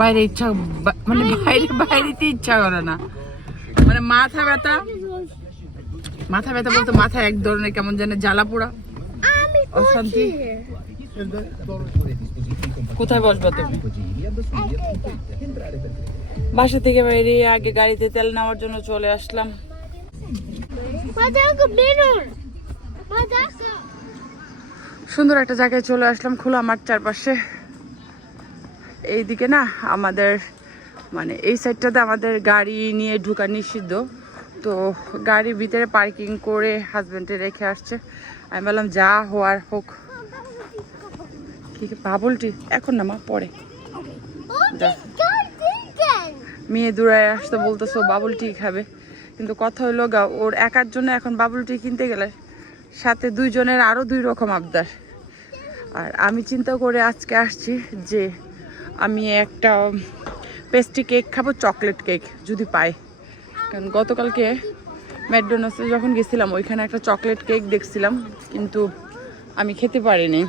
বাইরে ইচ্ছা মানে বাইরে বাইরেতে ইচ্ছা করে না। মানে মাথা ব্যথা। মাথা ব্যথা বলতে মাথা এক ধরনের কেমন যেন জ্বালা পোড়া। অশান্তি। কোথায় বসবা তুমি? বাসা থেকে বাইরে আগে গাড়িতে তেল নেওয়ার জন্য চলে আসলাম. সুন্দর একটা জায়গায় চলে আসলাম খোলা মাঠ চারপাশে। এইদিকে না আমাদের মানে এই সাইডটাতে আমাদের গাড়ি নিয়ে ঢুকা নিষিদ্ধ। তো গাড়ির ভিতরে পার্কিং করে হাজব্যান্ডে রেখে আসছে। আমি বললাম, যা হওয়ার হোক। কি বাবুলটি? এখন না মা, পরে. মেয়ে দূরায় আসতে বলতেছো বাবুল টি খাবে। কিন্তু কথা হইল গা, ওর একার জন্য এখন বাবুলটি কিনতে গেলে সাথে দুইজনের আরও দুই রকম আবদার। আর আমি চিন্তা করে আজকে আসছি যে আমি একটা পেস্ট্রি কেক খাব চকলেট কেক যদি পাই। কারণ গতকালকে ম্যাকডোনাল্ডসে যখন গেছিলাম, ওইখানে একটা চকলেট কেক দেখছিলাম, কিন্তু আমি খেতে পারিনি।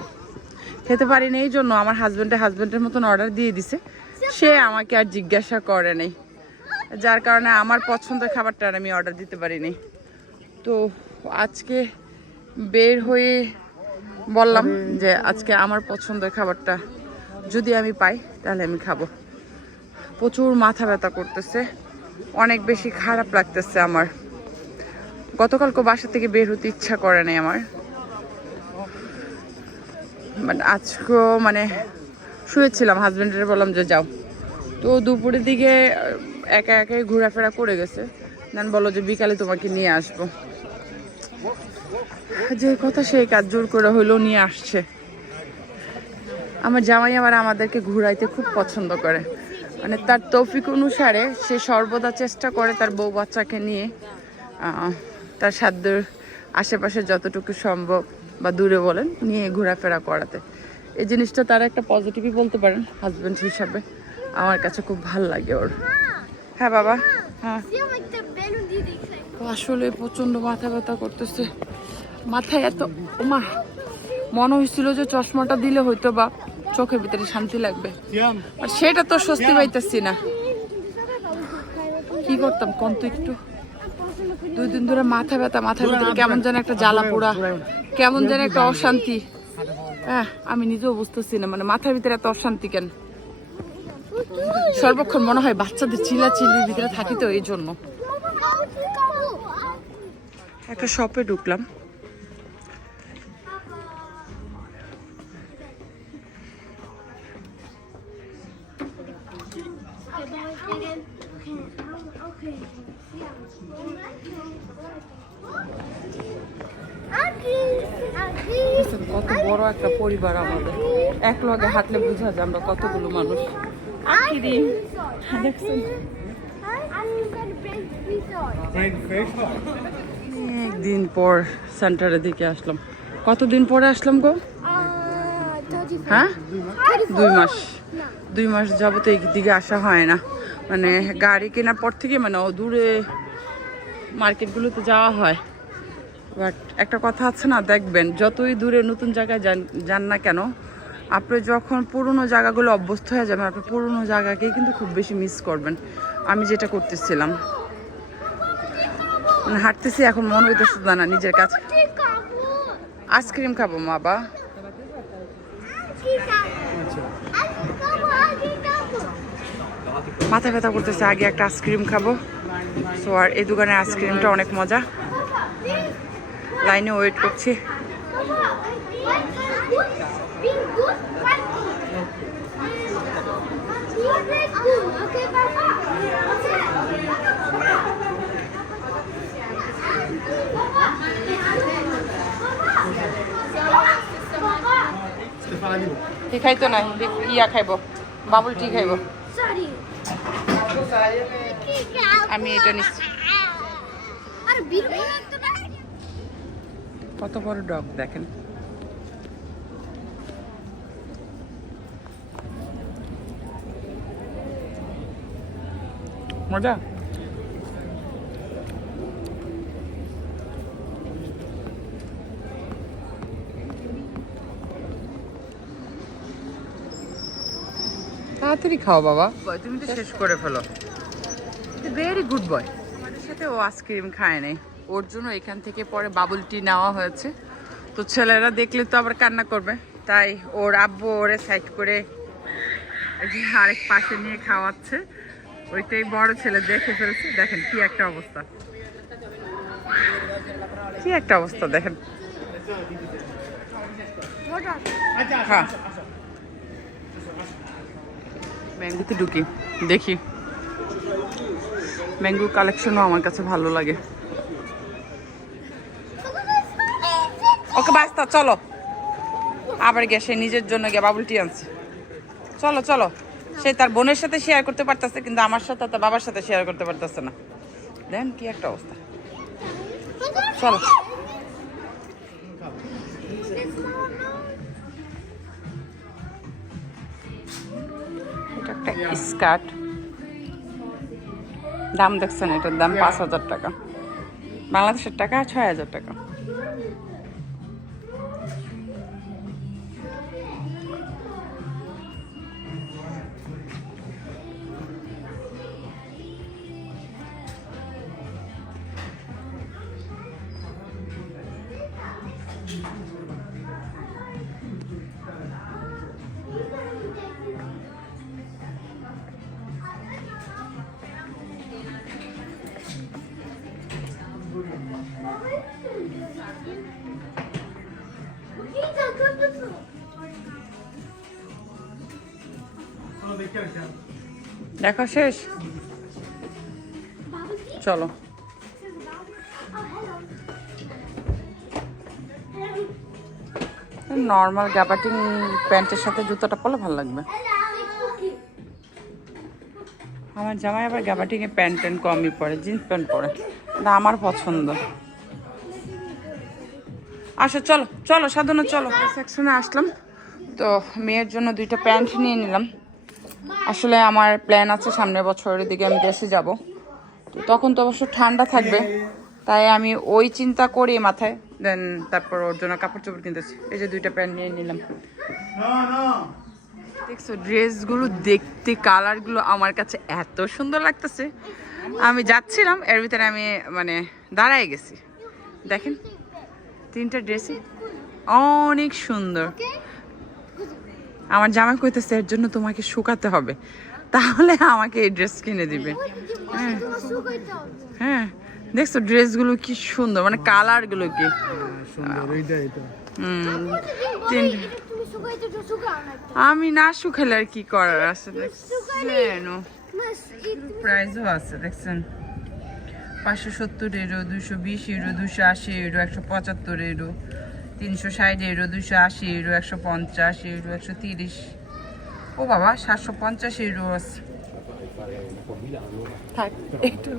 খেতে পারিনি এই জন্য আমার হাজব্যান্ডে হাজব্যান্ডের মতন অর্ডার দিয়ে দিছে। সে আমাকে আর জিজ্ঞাসা করে নাই। যার কারণে আমার পছন্দের খাবারটা আর আমি অর্ডার দিতে পারিনি। তো আজকে বের হয়ে বললাম যে, আজকে আমার পছন্দের খাবারটা যদি আমি পাই, তাহলে আমি খাব। প্রচুর মাথা ব্যথা করতেছে। অনেক বেশি খারাপ লাগতেছে আমার। গতকাল গতকালকে বাসা থেকে বের হতে ইচ্ছা করে নাই আমার। মানে আজকেও মানে শুয়েছিলাম হাজব্যান্ডের বললাম যে যাও। তো দুপুরের দিকে একা একাই ঘোরাফেরা করে গেছে। দেন বলো যে বিকালে তোমাকে নিয়ে আসব। যে কথা সেই কাজ জোর করে হইলেও নিয়ে আসছে। আমার জামাই আবার আমাদেরকে ঘুরাইতে খুব পছন্দ করে। মানে তার তৌফিক অনুসারে সে সর্বদা চেষ্টা করে তার বউ বাচ্চাকে নিয়ে তার সাধ্যের আশেপাশে যতটুকু সম্ভব বা দূরে বলেন, নিয়ে ঘোরাফেরা করাতে। এই জিনিসটা তার একটা পজিটিভই বলতে পারেন হাজব্যান্ড হিসাবে। আমার কাছে খুব ভালো লাগে ওর। হ্যাঁ বাবা। হ্যাঁ। আসলে প্রচণ্ড মাথা ব্যথা করতেছে। মাথায় এত মা মনে হয়েছিল যে চশমাটা দিলে হয়তো বা চোখের ভিতরে শান্তি লাগবে। আর সেটা তো স্বস্তি পাইতেছি না। কি করতাম? কোন তো একটু। দুই দিন ধরে মাথা ব্যথা মাথার ভিতরে কেমন যেন একটা জ্বালা পোড়া। কেমন যেন একটা অশান্তি। হ্যাঁ আমি নিজেও বুঝতেছি না মানে মাথার ভিতরে এত অশান্তি কেন? সর্বক্ষণ মনে হয় বাচ্চাদের চিলা চিলির ভিতরে থাকি তো এই জন্য। একটা শপে ঢুকলাম। কত বড় একটা পরিবার আমাদের। এক লগে হাঁটলে বোঝা যায় আমরা কতগুলো মানুষ। আখিরি। দেখছেন? একদিন পর সেন্টারের দিকে আসলাম। কতদিন পরে আসলাম গো? হ্যাঁ? দুই মাস। দুই মাস যাবত এই দিকে আসা হয় না। মানে গাড়ি কেনার পর থেকে মানে ও দূরে মার্কেটগুলোতে যাওয়া হয়। বাট একটা কথা আছে না, দেখবেন যতই দূরে নতুন জায়গায় যান যান না কেন, আপনি যখন পুরনো জায়গাগুলো অভ্যস্ত হয়ে যাবেন, আপনি পুরনো জায়গাকেই কিন্তু খুব বেশি মিস করবেন। আমি যেটা করতেছিলাম। মানে হাঁটতেছি, এখন মনে হইতেছে না, নিজের কাছে। আইসক্রিম খাব মা, বা। মাথা ব্যথা করতেছে আগে একটা আইসক্রিম খাব। সো আর এই দোকানের আইসক্রিমটা অনেক মজা। লাইনে ওয়েট করছি। খাইতো না ইয়া খাইব বাবুল টি খাইব। আমি এটা নিচ্ছি। কত বড় ডগ দেখেন। মজা? তাড়াতাড়ি খাও বাবা। তুমি তো শেষ করে ফেলো। ভেরি গুড বয় আমাদের সাথে ও আইসক্রিম খায় নাই। ওর জন্য এখান থেকে পরে বাবুল টি নেওয়া হয়েছে। তো ছেলেরা দেখলে তো আবার কান্না করবে। তাই ওর আব্বু ওরে সাইড করে আরেক পাশে নিয়ে খাওয়াচ্ছে। ওইটাই বড় ছেলে দেখে ফেলছে। দেখেন কি একটা অবস্থা। কি একটা অবস্থা দেখেন। হ্যাঁ। ম্যাঙ্গুতে ঢুকি, দেখি। ম্যাঙ্গো কালেকশনও আমার কাছে ভালো লাগে। ওকে বাস্তা চলো। আবার গিয়ে সে নিজের জন্য গিয়ে বাবুল টি আনছে। চলো চলো। সে তার বোনের সাথে শেয়ার করতে পারতেছে, কিন্তু আমার সাথে তার বাবার সাথে শেয়ার করতে পারতেছে না। দেন কি একটা অবস্থা? চলো। একটা স্কার্ট। দাম দেখছেন এটার দাম পাঁচ হাজার টাকা। বাংলাদেশের টাকা ছয় হাজার টাকা। দেখা শেষ? চলো। নর্মাল গ্যাবাটিং প্যান্টের সাথে জুতোটা পরলে ভালো লাগবে। আমার জামাই আবার গ্যাবাটিং এ প্যান্ট ট্যান্ট কমই পরে, জিন্স প্যান্ট পরে। এটা আমার পছন্দ। আসো, চলো চলো, সাধনা, চলো। সেকশনে আসলাম। তো মেয়ের জন্য দুইটা প্যান্ট নিয়ে নিলাম। আসলে আমার প্ল্যান আছে সামনের বছরের দিকে আমি দেশে যাব। তো তখন তো অবশ্য ঠান্ডা থাকবে। তাই আমি ওই চিন্তা করি মাথায়। দেন তারপর ওর জন্য কাপড় চোপড় কিনতেছি। এই যে দুইটা প্যান্ট নিয়ে নিলাম। দেখছ ড্রেসগুলো দেখতে কালারগুলো আমার কাছে এত সুন্দর লাগতেছে। আমি যাচ্ছিলাম, এর ভিতরে আমি মানে দাঁড়ায় গেছি। দেখেন, তিনটা ড্রেসই অনেক সুন্দর। আমার জামা কইতেছে এর জন্য তোমাকে শুকাতে হবে। তাহলে আমাকে এই ড্রেস কিনে দিবে। হ্যাঁ দেখছ ড্রেসগুলো কি সুন্দর মানে কালারগুলো কি? আমি না শুকালে আর কি করার আছে দেখছেন মাস প্রাইসও আছে দেখছেন? পাঁচশো সত্তর ইউরো দুশো বিশ ইউরো দুশো আশি ইউরো একশো পঁচাত্তর ইউরো তিনশো ষাট ইউরো দুশো আশি ইউরো একশো পঞ্চাশ ইউরো একশো তিরিশ। ও বাবা, সাতশো পঞ্চাশ ইউরো আছে। একটু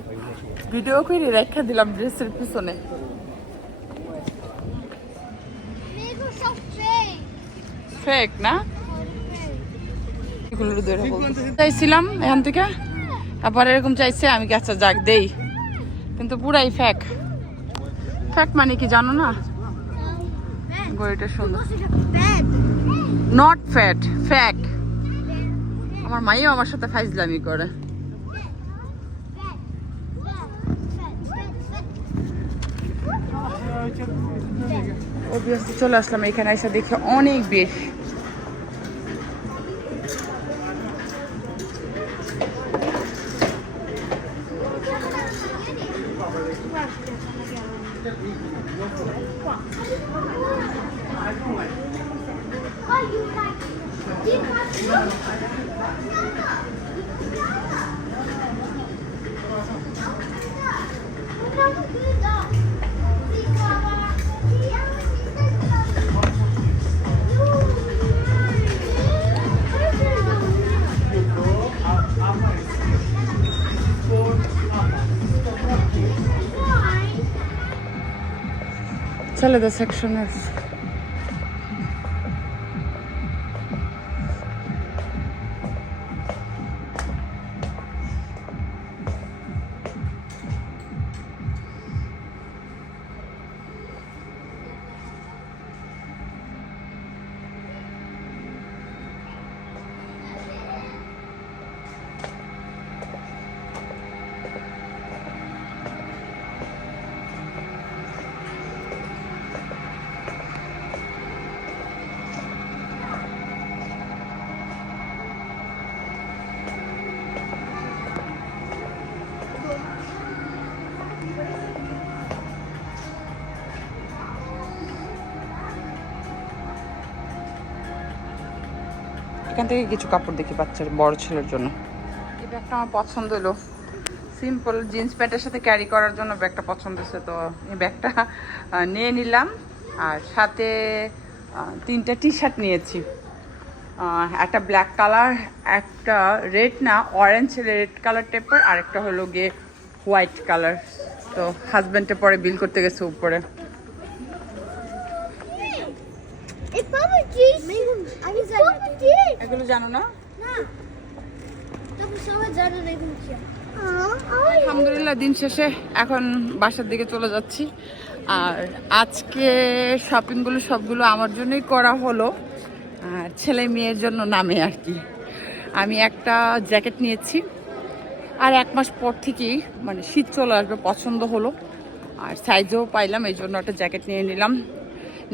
ভিডিও করে রেখা দিলাম ড্রেসের পিছনে। ফেক না? চাইছিলাম এখান থেকে আবার এরকম চাইছে, আমি কি আচ্ছা যাক দেই। কিন্তু পুরাই ফ্যাক ফ্যাক মানে কি জানো না? গড়িটা সুন্দর নট ফ্যাট ফ্যাক আমার মাইও আমার সাথে ফাইজলামি করে চলে আসলাম এখানে এসে দেখে অনেক বেশ চলে দা এখান থেকে কিছু কাপড় দেখি বাচ্চার, বড় ছেলের জন্য। এই ব্যাগটা আমার পছন্দ হলো। সিম্পল জিন্স প্যান্টের সাথে ক্যারি করার জন্য ব্যাগটা পছন্দ হয়েছে, তো এই ব্যাগটা নিয়ে নিলাম। আর সাথে তিনটা টি শার্ট নিয়েছি একটা ব্ল্যাক কালার একটা রেড না অরেঞ্জ রেড কালার টাইপের আর একটা হলো গিয়ে হোয়াইট কালার তো হাজব্যান্ডে পরে বিল করতে গেছে উপরে। আমি জানি এগুলো জানো না? না। তুমি সবাই জানো না এগুলো কি। আলহামদুলিল্লাহ দিন শেষে এখন বাসার দিকে চলে যাচ্ছি। আর আজকে শপিংগুলো সবগুলো আমার জন্যই করা হলো। আর ছেলে মেয়ের জন্য নামে আর কি। আমি একটা জ্যাকেট নিয়েছি। আর এক মাস পর থেকেই মানে শীত চলে আসবে পছন্দ হলো। আর সাইজও পাইলাম এই জন্য একটা জ্যাকেট নিয়ে নিলাম।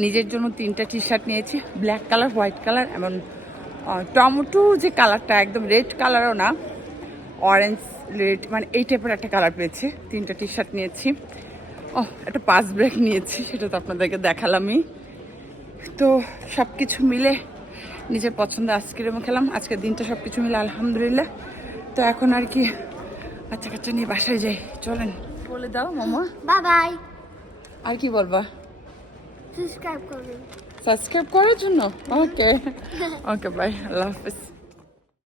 নিজের জন্য তিনটা টি শার্ট নিয়েছি ব্ল্যাক কালার হোয়াইট কালার এমন টমেটো যে কালারটা একদম রেড কালারও না অরেঞ্জ রেড মানে এই টাইপের একটা কালার পেয়েছি তিনটা টি শার্ট নিয়েছি। ও একটা পাঁচ ব্রেক নিয়েছি সেটা তো আপনাদেরকে দেখালামই। তো সব কিছু মিলে নিজের পছন্দ আইসক্রিমও খেলাম আজকের দিনটা সব কিছু মিলে আলহামদুলিল্লাহ। তো এখন আর কি বাচ্চা কাচ্চা নিয়ে বাসায় যাই চলেন। বলে দাও মামা। বাই বাই আর কি বলবা? সাবস্ক্রাইব করবেন সাবস্ক্রাইব করার জন্য ওকে ওকে বাই আল্লাহ হাফিজ